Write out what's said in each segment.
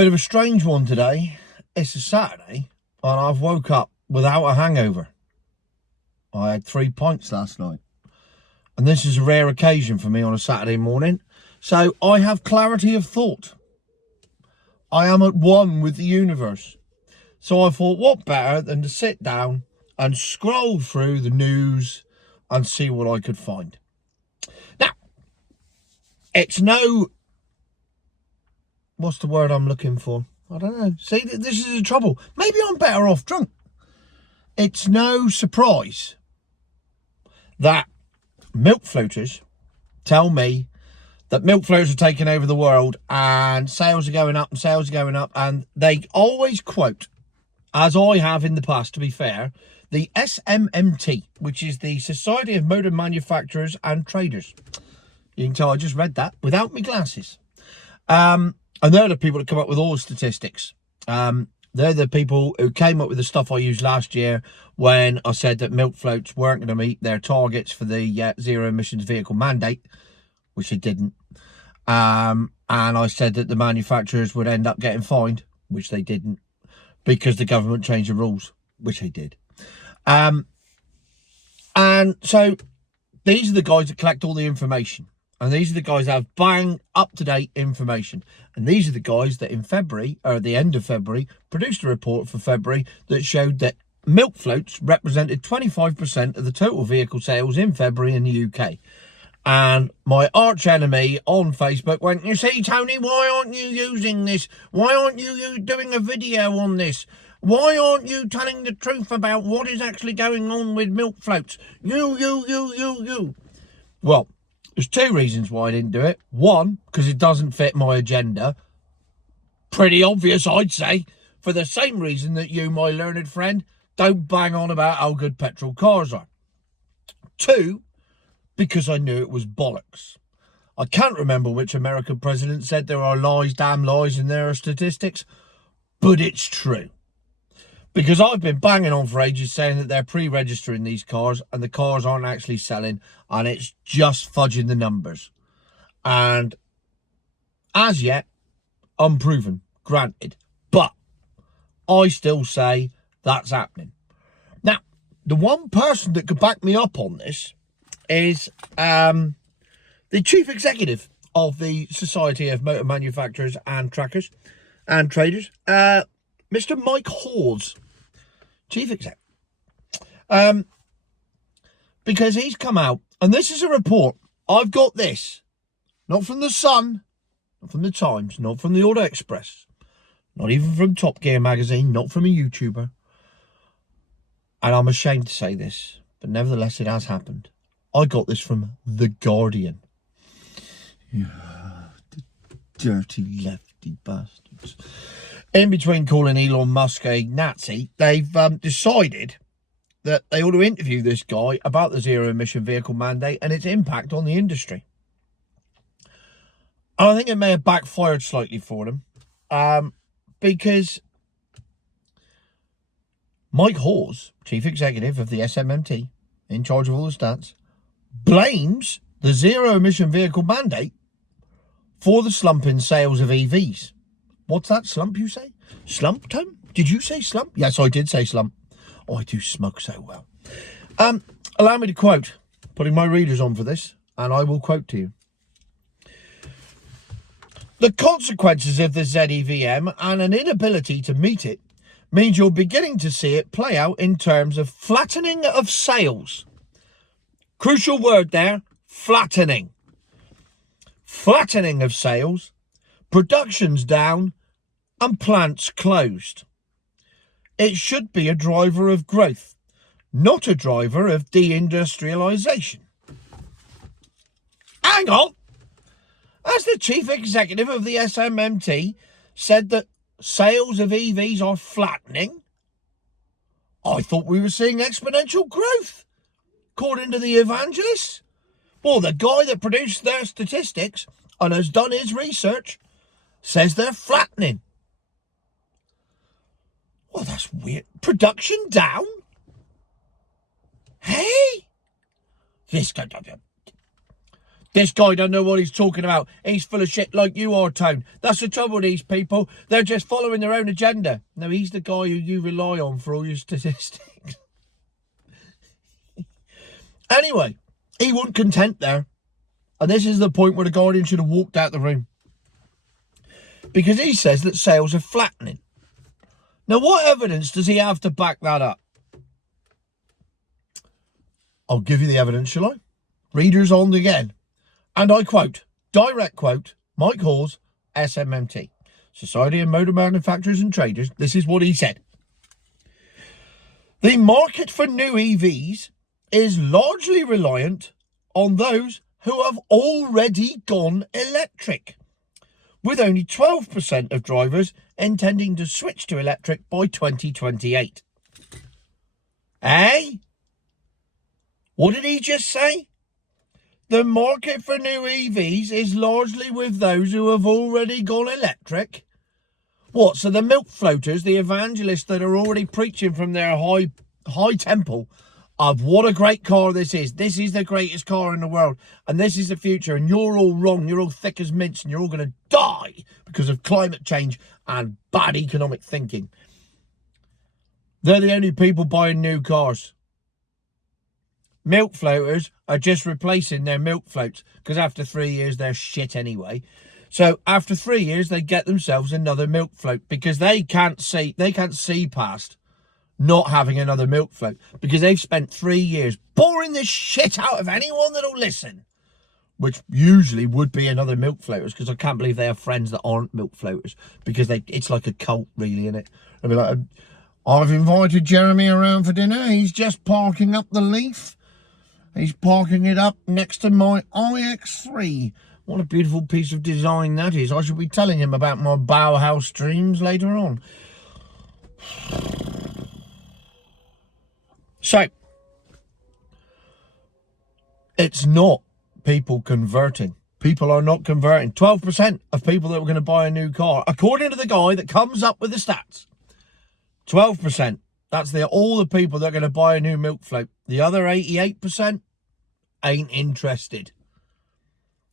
Bit of a strange one today. It's a Saturday and I've woke up without a hangover. I had 3 pints last night. And this is a rare occasion for me on a Saturday morning. So I have clarity of thought. I am at one with the universe. So I thought, what better than to sit down and scroll through the news and see what I could find. Now, it's no... what's the word I'm looking for? I don't know. See, this is the trouble. Maybe I'm better off drunk. It's no surprise that milk floaters tell me that milk floaters are taking over the world and sales are going up and sales are going up. And they always quote, as I have in the past, to be fair, the SMMT, which is the Society of Motor Manufacturers and Traders. You can tell I just read that without my glasses. And they're the people that come up with all the statistics. They're the people who came up with the stuff I used last year when I said that milk floats weren't going to meet their targets for the zero emissions vehicle mandate, which they didn't. And I said that the manufacturers would end up getting fined, which they didn't, because the government changed the rules, which they did. And so these are the guys that collect all the information. And these are the guys that have bang up-to-date information. And these are the guys that in February, or at the end of February, produced a report for February that showed that milk floats represented 25% of the total vehicle sales in February in the UK. And my arch enemy on Facebook went, you see, Tony, why aren't you using this? Why aren't you doing a video on this? Why aren't you telling the truth about what is actually going on with milk floats? You. Well, there's two reasons why I didn't do it. One, because it doesn't fit my agenda. Pretty obvious, I'd say. For the same reason that you, my learned friend, don't bang on about how good petrol cars are. Two, because I knew it was bollocks. I can't remember which American president said there are lies, damn lies, and there are statistics. But it's true. Because I've been banging on for ages saying that they're pre-registering these cars and the cars aren't actually selling and it's just fudging the numbers. And as yet, unproven, granted. But I still say that's happening. Now, the one person that could back me up on this is the Chief Executive of the Society of Motor Manufacturers and Trackers and Traders, Mr. Mike Hawes, Chief Exec. Because he's come out, and this is a report. I've got this, not from the Sun, not from the Times, not from the Auto Express, not even from Top Gear magazine, not from a YouTuber. And I'm ashamed to say this, but nevertheless it has happened. I got this from The Guardian. Yeah, the dirty lefty bastards. In between calling Elon Musk a Nazi, they've decided that they ought to interview this guy about the zero-emission vehicle mandate and its impact on the industry. And I think it may have backfired slightly for them, because Mike Hawes, Chief Executive of the SMMT, in charge of all the stats, blames the zero-emission vehicle mandate for the slump in sales of EVs. What's that slump, you say? Slump, Tom? Did you say slump? Yes, I did say slump. Oh, I do smoke so well. Allow me to quote, putting my readers on for this, and I will quote to you. The consequences of the ZEVM and an inability to meet it means you're beginning to see it play out in terms of flattening of sales. Crucial word there, flattening. Flattening of sales, production's down, and plants closed. It should be a driver of growth, not a driver of deindustrialization. Hang on! As the Chief Executive of the SMMT said that sales of EVs are flattening, I thought we were seeing exponential growth, according to the evangelists. Well, the guy that produced their statistics and has done his research says they're flattening. Well, that's weird. Production down? Hey? This guy... This guy don't know what he's talking about. He's full of shit like you are, Tone. That's the trouble with these people. They're just following their own agenda. No, he's the guy who you rely on for all your statistics. Anyway, he wasn't content there. And this is the point where the Guardian should have walked out the room. Because he says that sales are flattening. Now, what evidence does he have to back that up? I'll give you the evidence, shall I? Readers on again. And I quote, direct quote, Mike Hawes, SMMT, Society of Motor Manufacturers and Traders. This is what he said. The market for new EVs is largely reliant on those who have already gone electric, with only 12% of drivers intending to switch to electric by 2028. Eh? What did he just say? The market for new EVs is largely with those who have already gone electric? What, so the milk floaters, the evangelists that are already preaching from their high temple of what a great car this is the greatest car in the world, and this is the future, and you're all wrong, you're all thick as mince, and you're all going to die because of climate change and bad economic thinking. They're the only people buying new cars. Milk floaters are just replacing their milk floats because after 3 years they're shit anyway. So after 3 years they get themselves another milk float because they can't see past not having another milk float because they've spent 3 years boring the shit out of anyone that'll listen, which usually would be another milk floaters, because I can't believe they have friends that aren't milk floaters because it's like a cult really, isn't it? They'll be like, I've invited Jeremy around for dinner. He's just parking up the Leaf. He's parking it up next to my iX3. What a beautiful piece of design that is. I should be telling him about my Bauhaus dreams later on. So, it's not people converting. People are not converting. 12% of people that were going to buy a new car, according to the guy that comes up with the stats, 12%. That's all the people that are going to buy a new milk float. The other 88% ain't interested.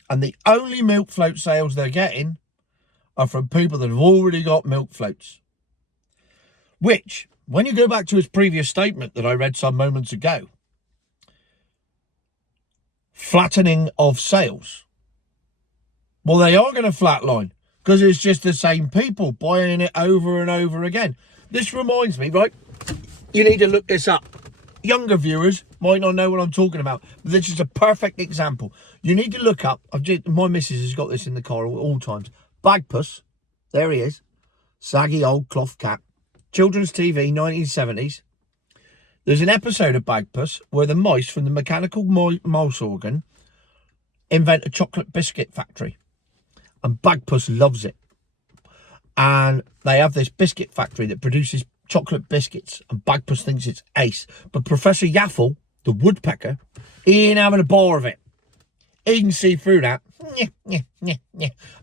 And the only milk float sales they're getting are from people that have already got milk floats. Which, when you go back to his previous statement that I read some moments ago, flattening of sales. Well, they are going to flatline because it's just the same people buying it over and over again. This reminds me, right? You need to look this up. Younger viewers might not know what I'm talking about, but this is a perfect example. You need to look up. My missus has got this in the car all times. Bagpuss, there he is. Saggy old cloth cap. Children's TV, 1970s. There's an episode of Bagpuss where the mice from the mechanical mouse organ invent a chocolate biscuit factory. And Bagpuss loves it. And they have this biscuit factory that produces chocolate biscuits, and Bagpuss thinks it's ace. But Professor Yaffle, the woodpecker, he ain't having a bar of it. He can see through that.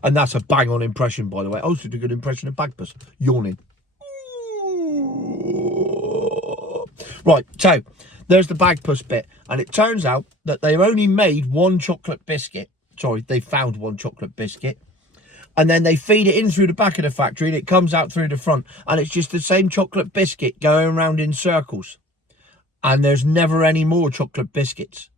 And that's a bang-on impression, by the way. I also did a good impression of Bagpuss. Yawning. Right, so there's the Bagpuss bit. And it turns out that they've only made one chocolate biscuit. Sorry, they found one chocolate biscuit. And then they feed it in through the back of the factory and it comes out through the front. And it's just the same chocolate biscuit going around in circles. And there's never any more chocolate biscuits.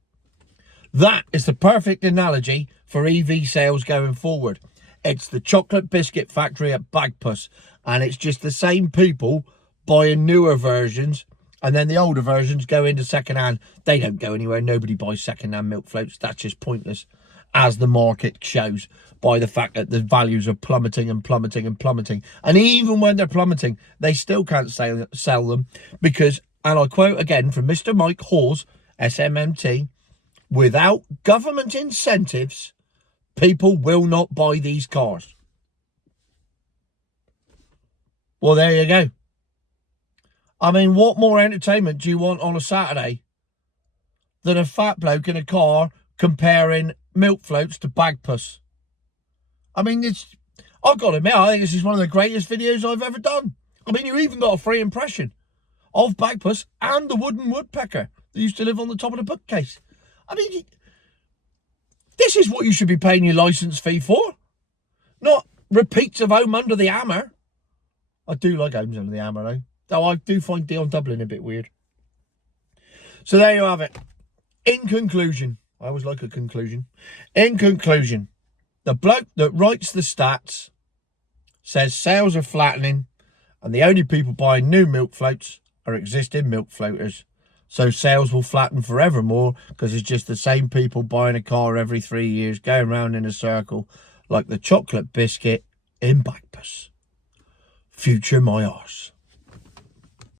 That is the perfect analogy for EV sales going forward. It's the chocolate biscuit factory at Bagpuss. And it's just the same people buying newer versions. And then the older versions go into second-hand. They don't go anywhere. Nobody buys second-hand milk floats. That's just pointless, as the market shows by the fact that the values are plummeting and plummeting and plummeting. And even when they're plummeting, they still can't sell them because, and I quote again from Mr. Mike Hawes, SMMT, without government incentives, people will not buy these cars. Well, there you go. I mean, what more entertainment do you want on a Saturday than a fat bloke in a car comparing milk floats to Bagpuss? I mean, I've got to admit, I think this is one of the greatest videos I've ever done. I mean, you even got a free impression of Bagpuss and the wooden woodpecker that used to live on the top of the bookcase. I mean, This is what you should be paying your licence fee for. Not repeats of Home Under the Hammer. I do like Homes Under the Hammer though. Though I do find Dion Dublin a bit weird. So there you have it. In conclusion, I always like a conclusion. In conclusion, the bloke that writes the stats says sales are flattening and the only people buying new milk floats are existing milk floaters. So sales will flatten forevermore because it's just the same people buying a car every 3 years, going round in a circle like the chocolate biscuit in Bagpuss. Future my arse.